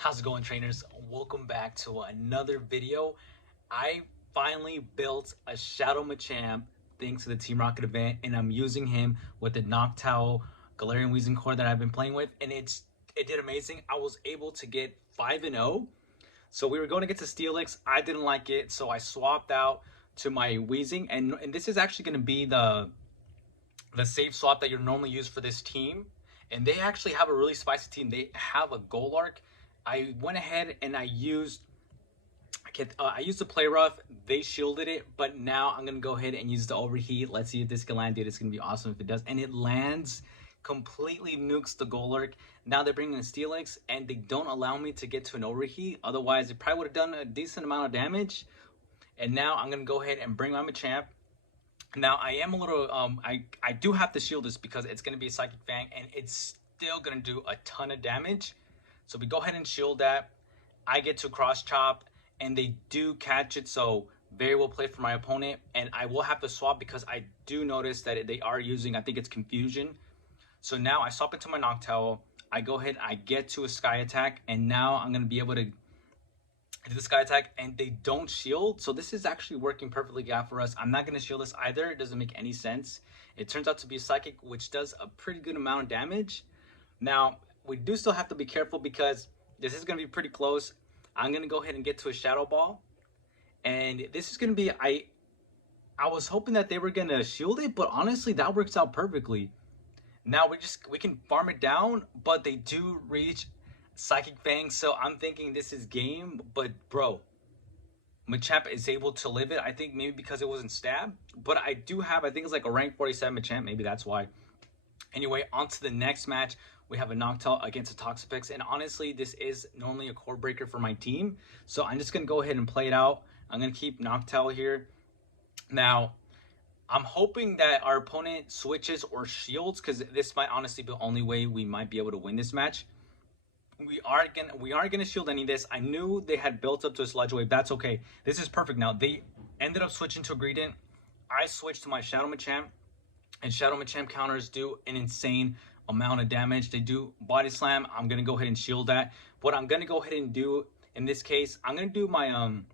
How's it going, trainers? Welcome back to another video. I finally built a Shadow Machamp thanks to the Team Rocket event, and I'm using him with the Noctowl Galarian Weezing core that I've been playing with, and it did amazing. I was able to get 5-0. So we were going against the Steelix. I didn't like it, so I swapped out to my Weezing, and this is actually going to be the safe swap that you normally use for this team. And they actually have a really spicy team. They have a Golark. I went ahead and I used the play rough. They shielded it, but now I'm gonna go ahead and use the overheat. Let's see if this can land, dude. It's gonna be awesome if it does. And it lands, completely nukes the Golark. Now they're bringing a Steelix, and they don't allow me to get to an overheat. Otherwise, it probably would have done a decent amount of damage. And now I'm gonna go ahead and bring my Machamp. Now I am a little I do have to shield this because it's gonna be a Psychic Fang, and it's still gonna do a ton of damage. So we go ahead and shield that. I get to cross chop, and they do catch it, so very well played for my opponent. And I will have to swap because I do notice that they are using, I think it's Confusion. So now I swap into my Noctowl. I go ahead, I get to a Sky Attack, and now I'm gonna be able to do the Sky Attack, and they don't shield. So this is actually working perfectly out for us. I'm not gonna shield this either. It doesn't make any sense. It turns out to be a Psychic, which does a pretty good amount of damage. Now, we do still have to be careful because this is going to be pretty close. I'm going to go ahead and get to a Shadow Ball. And this is going to be, I was hoping that they were going to shield it, but honestly, that works out perfectly. Now we can farm it down, but they do reach Psychic Fang, so I'm thinking this is game. But bro, Machamp is able to live it. I think maybe because it wasn't stabbed, but I do have, I think it's like a rank 47 Machamp, maybe that's why. Anyway, on to the next match. We have a Noctowl against a Toxapex, and honestly, this is normally a core breaker for my team, so I'm just going to go ahead and play it out. I'm going to keep Noctowl here. Now, I'm hoping that our opponent switches or shields, because this might honestly be the only way we might be able to win this match. We are gonna shield any of this. I knew they had built up to a Sludge Wave. That's okay. This is perfect now. They ended up switching to a Greedent. I switched to my Shadow Machamp, and Shadow Machamp counters do an insane amount of damage. They do Body Slam. I'm gonna go ahead and shield that. What I'm gonna go ahead and do in this case, I'm gonna do my I'm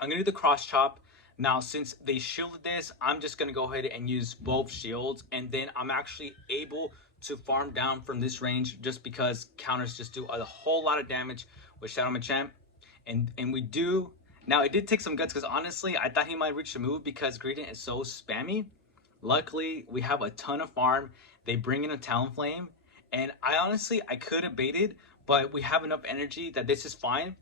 gonna do the cross chop. Now, since they shielded this, I'm just gonna go ahead and use both shields, and then I'm actually able to farm down from this range just because counters just do a whole lot of damage with Shadow Machamp. And we do now. It did take some guts because honestly, I thought he might reach the move because Greedent is so spammy. Luckily, we have a ton of farm. They bring in a Talonflame, and I could have baited, but we have enough energy that this is fine.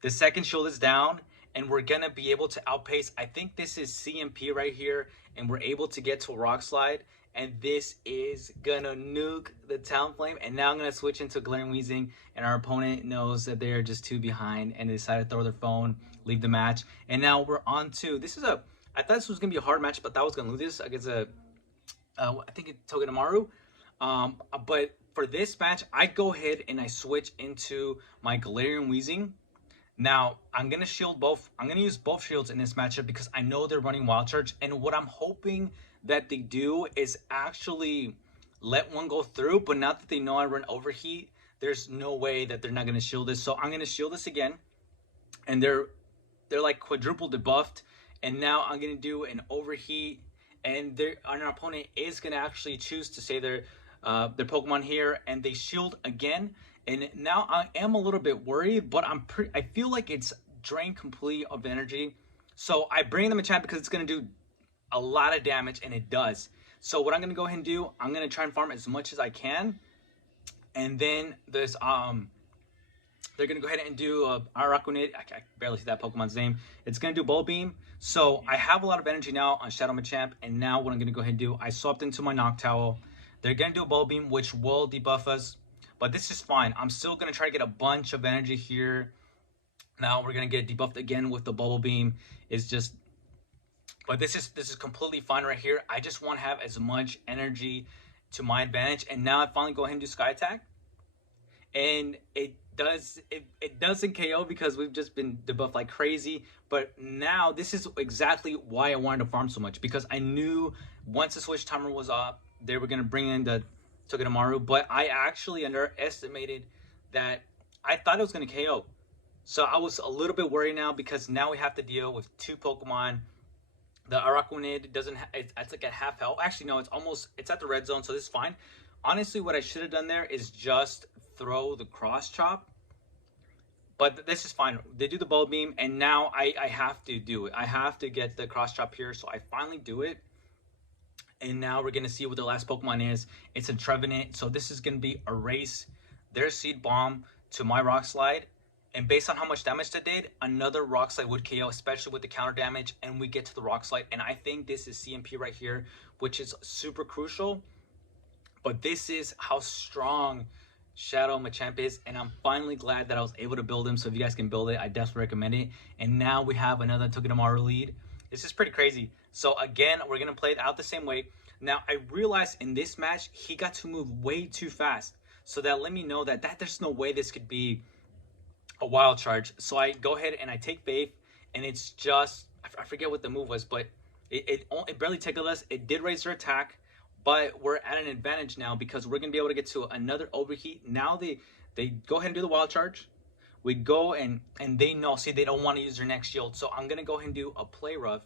The second shield is down, and we're gonna be able to outpace. I think this is CMP right here, and we're able to get to a Rock Slide, and this is gonna nuke the Talonflame. And now I'm gonna switch into Galarian Weezing, and our opponent knows that they're just two behind, and they decided to throw their phone, leave the match. And now we're on to, I thought this was gonna be a hard match, but I was gonna lose this against I think it's Togedemaru. But for this match, I go ahead and I switch into my Galarian Weezing. Now, I'm gonna shield both. I'm gonna use both shields in this matchup because I know they're running Wild Charge. And what I'm hoping that they do is actually let one go through. But now that they know I run Overheat, there's no way that they're not gonna shield this. So I'm gonna shield this again. And they're like quadruple debuffed. And now I'm gonna do an Overheat, and our opponent is gonna actually choose to say their Pokemon here, and they shield again. And now I am a little bit worried, but I feel like it's drained complete of energy. So I bring them a Machamp because it's gonna do a lot of damage, and it does. So what I'm gonna go ahead and do, I'm gonna try and farm as much as I can, and then there's they're going to go ahead and do Araquanid. I barely see that Pokemon's name. It's going to do Bullet Beam. So I have a lot of energy now on Shadow Machamp. And now what I'm going to go ahead and do, I swapped into my Noctowl. They're going to do a Bullet Beam, which will debuff us. But this is fine. I'm still going to try to get a bunch of energy here. Now we're going to get debuffed again with the Bubble Beam. It's just... But this is completely fine right here. I just want to have as much energy to my advantage. And now I finally go ahead and do Sky Attack. And it doesn't KO because we've just been debuffed like crazy. But now this is exactly why I wanted to farm so much, because I knew once the switch timer was up, they were going to bring in the Togedemaru. But I actually underestimated that I thought it was going to KO. So I was a little bit worried now because now we have to deal with two Pokemon. The Araquanid doesn't. It's like at half health. Actually, no. It's at the red zone, so this is fine. Honestly, what I should have done there is just throw the cross chop. But this is fine. They do the bulb beam, and now I have to do it. I have to get the cross chop here, so I finally do it. And now we're gonna see what the last Pokemon is. It's a Trevenant, so this is gonna be erase their Seed Bomb to my Rock Slide. And based on how much damage that did, another Rock Slide would KO, especially with the counter damage, and we get to the Rock Slide. And I think this is CMP right here, which is super crucial. But this is how strong Shadow Machamp is, and I'm finally glad that I was able to build him. So if you guys can build it, I definitely recommend it. And now we have another Togedemaru lead. This is pretty crazy. So again, we're gonna play it out the same way. Now I realized in this match he got to move way too fast, so that let me know that there's no way this could be a wild charge. So I go ahead and I take Faith, and it's just I forget what the move was, but it barely tickled us. It did raise their attack, but we're at an advantage now because we're gonna be able to get to another overheat. Now they go ahead and do the wild charge. We go and they know, see, they don't want to use their next shield, so I'm gonna go ahead and do a play rough.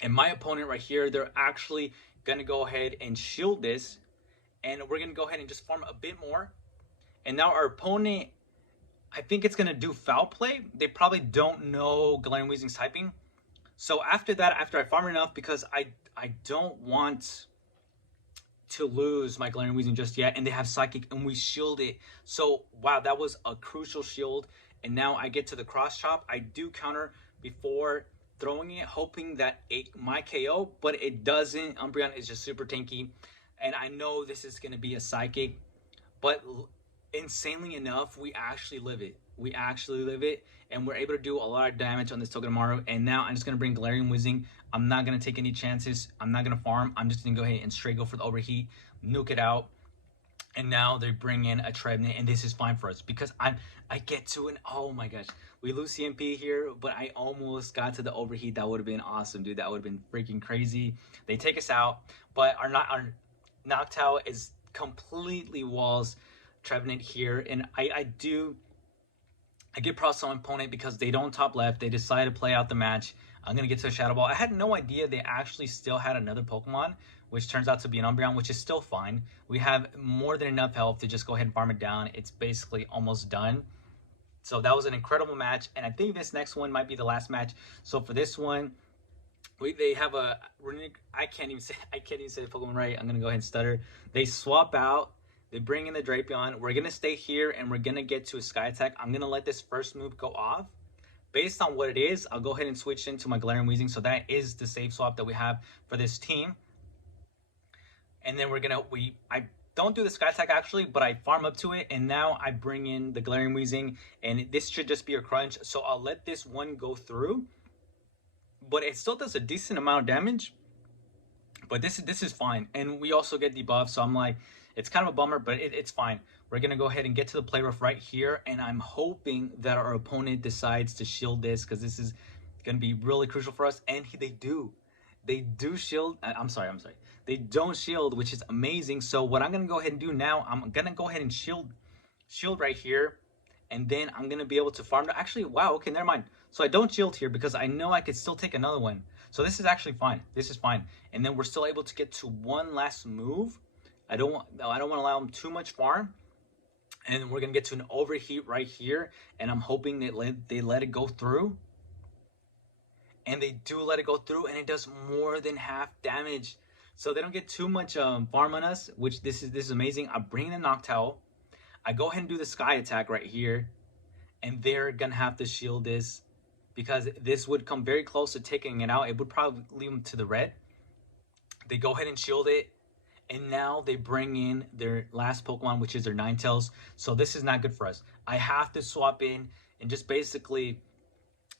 And my opponent right here, they're actually gonna go ahead and shield this, and we're gonna go ahead and just farm a bit more. And now our opponent, I think it's gonna do foul play. They probably don't know Galarian Weezing's typing. So after that, after I farm enough, because I don't want to lose my Galarian Weezing just yet, and they have Psychic, and we shield it. So wow, that was a crucial shield. And now I get to the cross chop. I do counter before throwing it, hoping that it might KO, but it doesn't. Umbreon is just super tanky, and I know this is gonna be a Psychic, but insanely enough, we actually live it. We actually live it, and we're able to do a lot of damage on this Togedemaru. And now I'm just gonna bring Galarian Weezing. I'm not gonna take any chances. I'm not gonna farm. I'm just gonna go ahead and straight go for the overheat, nuke it out. And now they bring in a Trevenant, and this is fine for us because I get to an, oh my gosh, we lose CMP here, but I almost got to the overheat. That would have been awesome, dude. That would have been freaking crazy. They take us out, but our Noctowl is completely walls Trevenant here, and I get props on my opponent because they don't top left. They decide to play out the match. I'm gonna get to a Shadow Ball. I had no idea they actually still had another Pokemon, which turns out to be an Umbreon, which is still fine. We have more than enough health to just go ahead and farm it down. It's basically almost done. So that was an incredible match, and I think this next one might be the last match. So for this one, they have a, I can't even say the Pokemon right. I'm gonna go ahead and stutter. They swap out. They bring in the Drapion. We're gonna stay here, and we're gonna get to a Sky Attack. I'm gonna let this first move go off. Based on what it is, I'll go ahead and switch into my Galarian Weezing. So that is the safe swap that we have for this team. And then I don't do the Sky Attack actually, but I farm up to it, and now I bring in the Galarian Weezing, and this should just be a crunch. So I'll let this one go through, but it still does a decent amount of damage. But this is fine, and we also get debuffed. So I'm like, it's kind of a bummer, but it's fine. We're gonna go ahead and get to the play rough right here, and I'm hoping that our opponent decides to shield this because this is gonna be really crucial for us. And they do shield. I'm sorry. They don't shield, which is amazing. So what I'm gonna go ahead and do now, I'm gonna go ahead and shield right here, and then I'm gonna be able to farm. Actually, wow, okay, never mind. So I don't shield here because I know I could still take another one. So this is actually fine. This is fine. And then we're still able to get to one last move. I don't want to allow them too much farm. And we're gonna get to an overheat right here, and I'm hoping they let it go through. And they do let it go through, and it does more than half damage. So they don't get too much farm on us, which this is amazing. I bring in the Noctowl. I go ahead and do the Sky Attack right here, and they're gonna have to shield this because this would come very close to taking it out. It would probably leave them to the red. They go ahead and shield it, and now they bring in their last Pokemon, which is their Ninetales. So this is not good for us. I have to swap in and just basically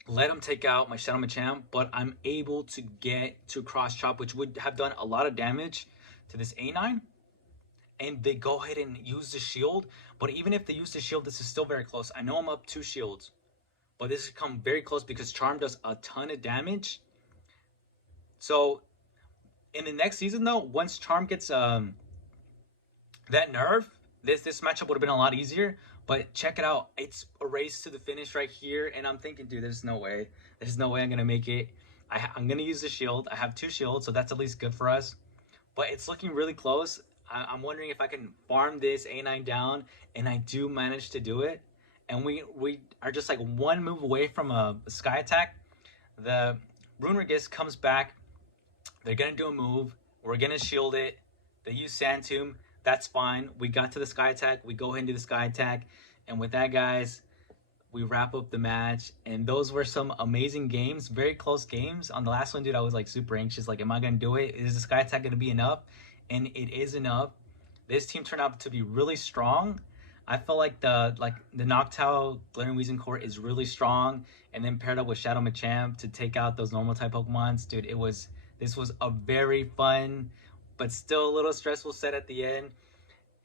let them take out my Shadow Machamp, but I'm able to get to Cross Chop, which would have done a lot of damage to this A9. And they go ahead and use the shield, but even if they use the shield, this is still very close. I know I'm up 2 shields, but this has come very close because Charm does a ton of damage. So in the next season though, once Charm gets that nerf, this matchup would have been a lot easier. But check it out. It's a race to the finish right here. And I'm thinking, dude, there's no way. There's no way I'm going to make it. I'm going to use the shield. I have 2 shields, so that's at least good for us. But it's looking really close. I'm wondering if I can farm this A9 down. And I do manage to do it. And we are just like 1 move away from a sky attack. The Runerigus comes back. They're going to do a move. We're going to shield it. They use Sand Tomb. That's fine. We got to the sky attack. We go ahead and do the sky attack. And with that, guys, we wrap up the match. And those were some amazing games. Very close games. On the last one, dude, I was like super anxious. Like, am I going to do it? Is the sky attack going to be enough? And it is enough. This team turned out to be really strong. I felt like the Noctowl Glaring Weezing core is really strong. And then paired up with Shadow Machamp to take out those normal type Pokemons. Dude, this was a very fun but still a little stressful set at the end.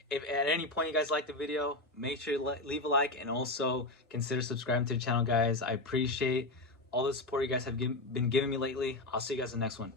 If at any point you guys like the video, make sure you leave a like and also consider subscribing to the channel, guys. I appreciate all the support you guys have been giving me lately. I'll see you guys in the next one.